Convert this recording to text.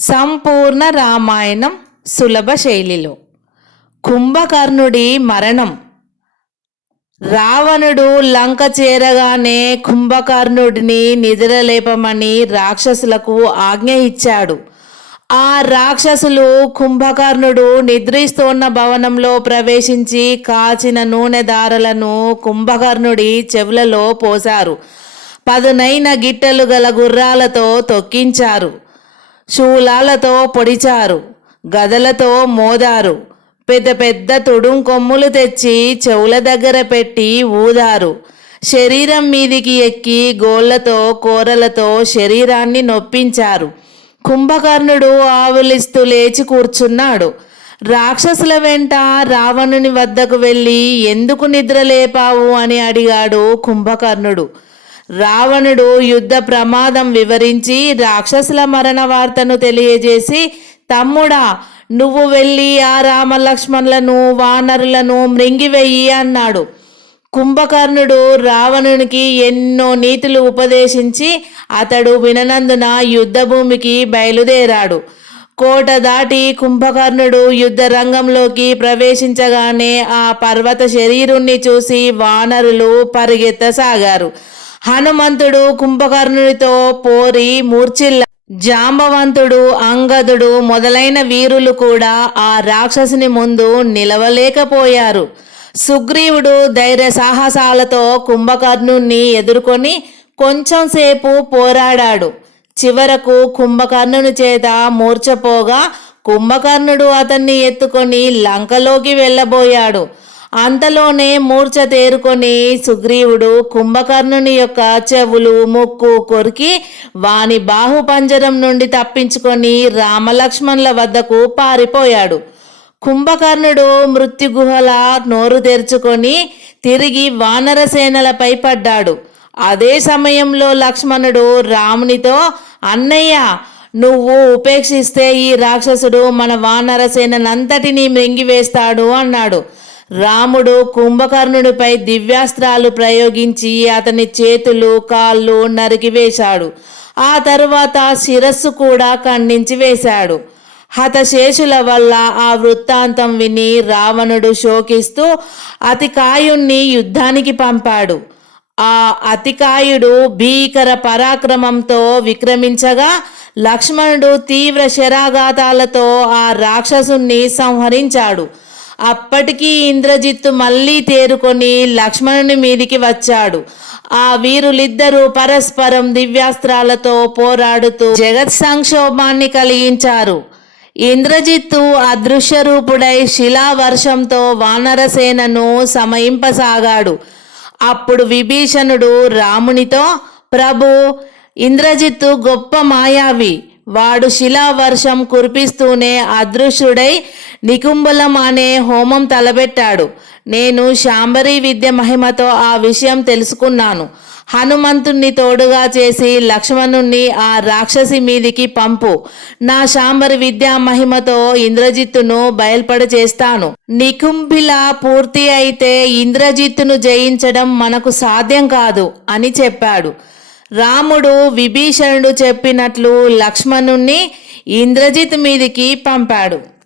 సంపూర్ణ రామాయణం సులభ శైలిలో. కుంభకర్ణుడి మరణం. రావణుడు లంక చేరగానే కుంభకర్ణుడిని నిద్రలేపమని రాక్షసులకు ఆజ్ఞ ఇచ్చాడు. ఆ రాక్షసులు కుంభకర్ణుడు నిద్రిస్తోన్న భవనంలో ప్రవేశించి కాచిన నూనె దారలను కుంభకర్ణుడి చెవులలో పోశారు. పదునైన గిట్టలు గల గుర్రాలతో తొక్కించారు. శూలాలతో పొడిచారు. గదలతో మోదారు. పెద్ద పెద్ద తుడుం కొమ్ములు తెచ్చి చెవుల దగ్గర పెట్టి ఊదారు. శరీరం మీదికి ఎక్కి గోళ్లతో కోరలతో శరీరాన్ని నొప్పించారు. కుంభకర్ణుడు ఆవులిస్తూ లేచి కూర్చున్నాడు. రాక్షసుల వెంట రావణుని వద్దకు వెళ్ళి ఎందుకు నిద్రలేపావు అని అడిగాడు కుంభకర్ణుడు. రావణుడు యుద్ధ ప్రమాదం వివరించి రాక్షసుల మరణ వార్తను తెలియజేసి, తమ్ముడా, నువ్వు వెళ్ళి ఆ రామలక్ష్మణులను వానరులను మృంగివెయ్యి అన్నాడు. కుంభకర్ణుడు రావణునికి ఎన్నో నీతులు ఉపదేశించి అతడు విననందున యుద్ధభూమికి బయలుదేరాడు. కోట దాటి కుంభకర్ణుడు యుద్ధ రంగంలోకి ప్రవేశించగానే ఆ పర్వత శరీరుణ్ణి చూసి వానరులు పరిగెత్తసాగారు. హనుమంతుడు కుంభకర్ణుడితో పోరి మూర్ఛిల్ల. జాంబవంతుడు, అంగదుడు మొదలైన వీరులు కూడా ఆ రాక్షసుని ముందు నిలవలేకపోయారు. సుగ్రీవుడు ధైర్య సాహసాలతో కుంభకర్ణుణ్ణి ఎదుర్కొని కొంచెం సేపు పోరాడాడు. చివరకు కుంభకర్ణుని చేత మూర్ఛపోగా కుంభకర్ణుడు అతన్ని ఎత్తుకొని లంకలోకి వెళ్ళబోయాడు. అంతలోనే మూర్ఛ తేరుకొని సుగ్రీవుడు కుంభకర్ణుని యొక్క చెవులు ముక్కు కొరికి వాని బాహుపంజరం నుండి తప్పించుకొని రామలక్ష్మణుల వద్దకు పారిపోయాడు. కుంభకర్ణుడు మృత్యుగుహల నోరు తెరుచుకొని తిరిగి వానరసేనలపై పడ్డాడు. అదే సమయంలో లక్ష్మణుడు రామునితో, అన్నయ్య, నువ్వు ఉపేక్షిస్తే ఈ రాక్షసుడు మన వానరసేనంతటినీ మృంగివేస్తాడు అన్నాడు. రాముడు కుంభకర్ణుడిపై దివ్యాస్త్రాలు ప్రయోగించి అతని చేతులు కాళ్ళు నరికివేశాడు. ఆ తరువాత శిరస్సు కూడా ఖండించి వేశాడు. హతశేషుల వల్ల ఆ వృత్తాంతం విని రావణుడు శోకిస్తూ అతికాయుణ్ణి యుద్ధానికి పంపాడు. ఆ అతికాయుడు భీకర పరాక్రమంతో విక్రమించగా లక్ష్మణుడు తీవ్ర శరాఘాతాలతో ఆ రాక్షసుణ్ణి సంహరించాడు. అప్పటికీ ఇంద్రజిత్తు మళ్ళీ తేరుకొని లక్ష్మణుని మీదికి వచ్చాడు. ఆ వీరులిద్దరూ పరస్పరం దివ్యాస్త్రాలతో పోరాడుతూ జగత్ సంక్షోభాన్ని కలిగించారు. ఇంద్రజిత్తు అదృశ్య రూపుడై శిలావర్షంతో వానరసేనను సమయింపసాగాడు. అప్పుడు విభీషణుడు రామునితో, ప్రభు, ఇంద్రజిత్తు గొప్ప మాయావి. వాడు శిలావర్షం కురిపిస్తూనే అదృశ్యుడై నికుంభలం అనే హోమం తలబెట్టాడు. నేను శాంభరీ విద్య మహిమతో ఆ విషయం తెలుసుకున్నాను. హనుమంతుణ్ణి తోడుగా చేసి లక్ష్మణుణ్ణి ఆ రాక్షసి మీదికి పంపు. నా శాంభరి విద్యా మహిమతో ఇంద్రజిత్తును బయల్పడ చేస్తాను. నికుంభిల పూర్తి అయితే ఇంద్రజిత్తును జయించడం మనకు సాధ్యం కాదు అని చెప్పాడు. రాముడు విభీషణుడు చెప్పినట్లు లక్ష్మణుణ్ణి ఇంద్రజిత్ మీదికి పంపాడు.